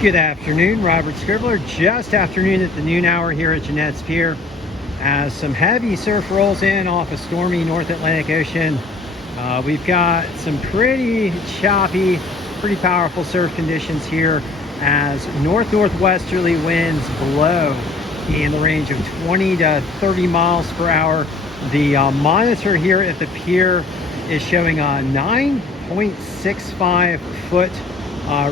Good afternoon, Robert Scribbler. Just afternoon at the noon hour here at Jeanette's Pier as some heavy surf rolls in off of Stormy, North Atlantic Ocean. We've got some pretty choppy, pretty powerful surf conditions here as northwesterly winds blow in the range of 20 to 30 miles per hour. The monitor here at the pier is showing a 9.65 foot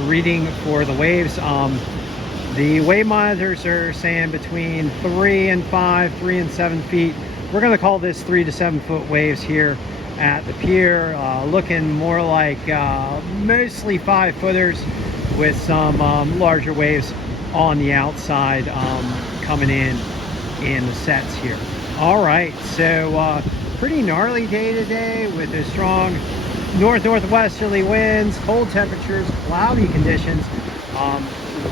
reading for the waves. The wave monitors are saying between 3 and 5, 3 and 7 feet. We're going to call this 3 to 7 foot waves here at the pier, looking more like mostly 5 footers with some larger waves on the outside coming in the sets here. All right, so pretty gnarly day today with a strong northwesterly winds, cold temperatures, cloudy conditions.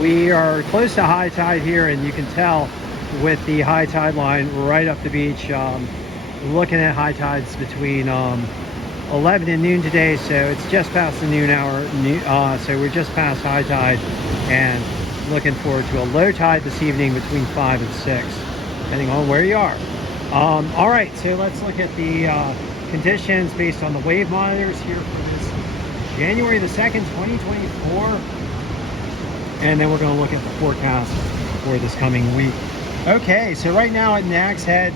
We are close to high tide here, and you can tell with the high tide line right up the beach. Looking at high tides between 11 and noon today, so it's just past the noon hour, so we're just past high tide and looking forward to a low tide this evening between 5 and 6, depending on where you are. All right, so let's look at the conditions based on the wave monitors here for this January the 2nd, 2024. And then we're going to look at the forecast for this coming week. Okay, so right now at Nag's Head,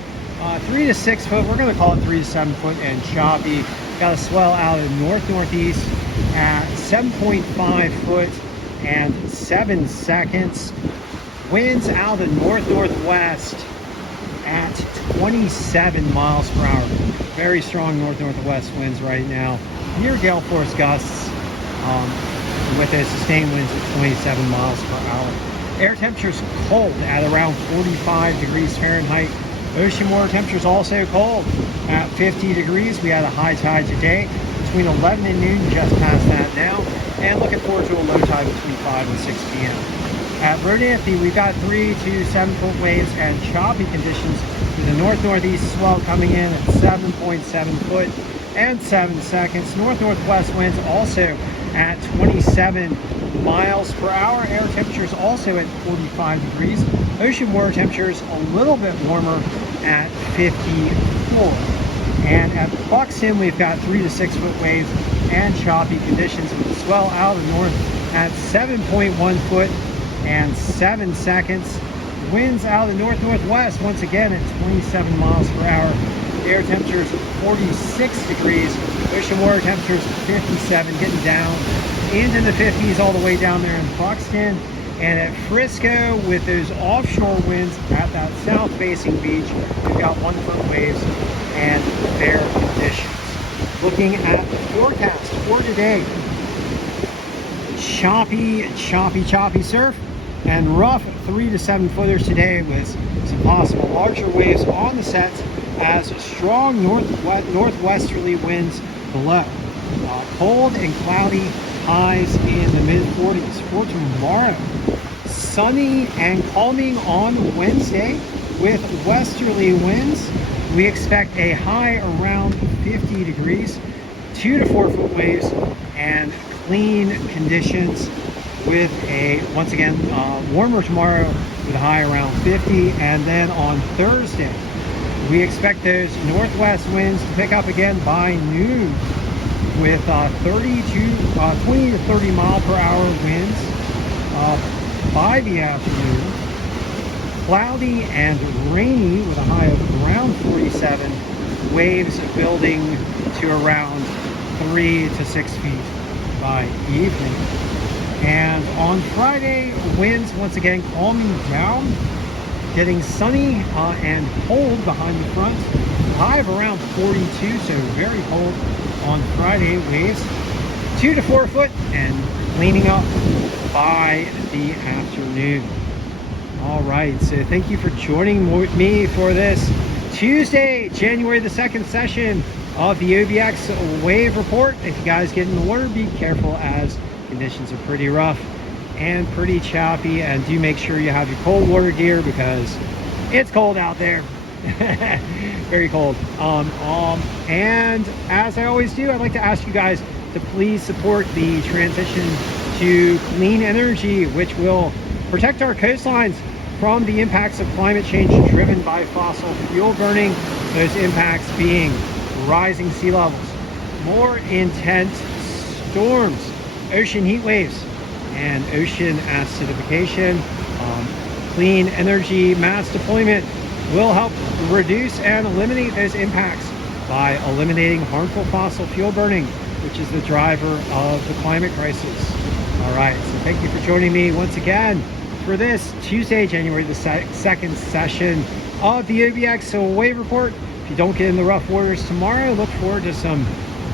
3 to 6 foot, we're going to call it 3 to 7 foot and choppy. Got a swell out of northeast at 7.5 foot and 7 seconds. Winds out of northwest at 27 miles per hour. Very strong northwest winds right now. Near gale force gusts with a sustained winds at 27 miles per hour. Air temperatures cold at around 45 degrees Fahrenheit. Ocean water temperatures also cold at 50 degrees. We had a high tide today between 11 and noon, just past that now. And looking forward to a low tide between 5 and 6 p.m. At Rodanthe, we've got 3 to 7 foot waves and choppy conditions with a northeast swell coming in at 7.7 foot and 7 seconds. Northwest winds also at 27 miles per hour. Air temperatures also at 45 degrees. Ocean water temperatures a little bit warmer at 54. And at Buxton, we've got 3 to 6 foot waves and choppy conditions with a swell out of north at 7.1 foot and 7 seconds. Winds out of the northwest once again at 27 miles per hour. Air temperatures 46 degrees. Ocean water temperatures 57, getting down into the 50s all the way down there in Buxton. And at Frisco, with those offshore winds at that south-facing beach, we've got 1 foot waves and fair conditions. Looking at the forecast for today, choppy surf and rough 3 to 7 footers today with some possible larger waves on the sets as strong northwesterly winds blow. Cold and cloudy highs in the mid-40s. For tomorrow, sunny and calming on Wednesday with westerly winds. We expect a high around 50 degrees, 2 to 4 foot waves, and clean conditions with a, once again, warmer tomorrow with a high around 50. And then on Thursday, we expect those northwest winds to pick up again by noon with 20 to 30 mile per hour winds by the afternoon. Cloudy and rainy with a high of around 47. Waves building to around 3 to 6 feet by evening. And on Friday, winds once again calming down, getting sunny and cold behind the front. High of around 42, so very cold on Friday. Waves 2 to 4 foot and cleaning up by the afternoon. All right, so thank you for joining me for this Tuesday, January the 2nd session of the OBX Wave Report. If you guys get in the water, be careful as conditions are pretty rough and pretty choppy, and do make sure you have your cold water gear because it's cold out there. Very cold. And as I always do, I'd like to ask you guys to please support the transition to clean energy, which will protect our coastlines from the impacts of climate change driven by fossil fuel burning. Those impacts being rising sea levels, more intense storms, ocean heat waves, and ocean acidification. Clean energy mass deployment will help reduce and eliminate those impacts by eliminating harmful fossil fuel burning, which is the driver of the climate crisis. All right, so thank you for joining me once again for this Tuesday, January the 2nd session of the OBX wave report. If you don't get in the rough waters tomorrow, look forward to some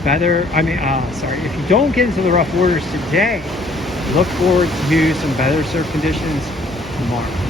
better, if you don't get into the rough waters today, look forward to some better surf conditions tomorrow.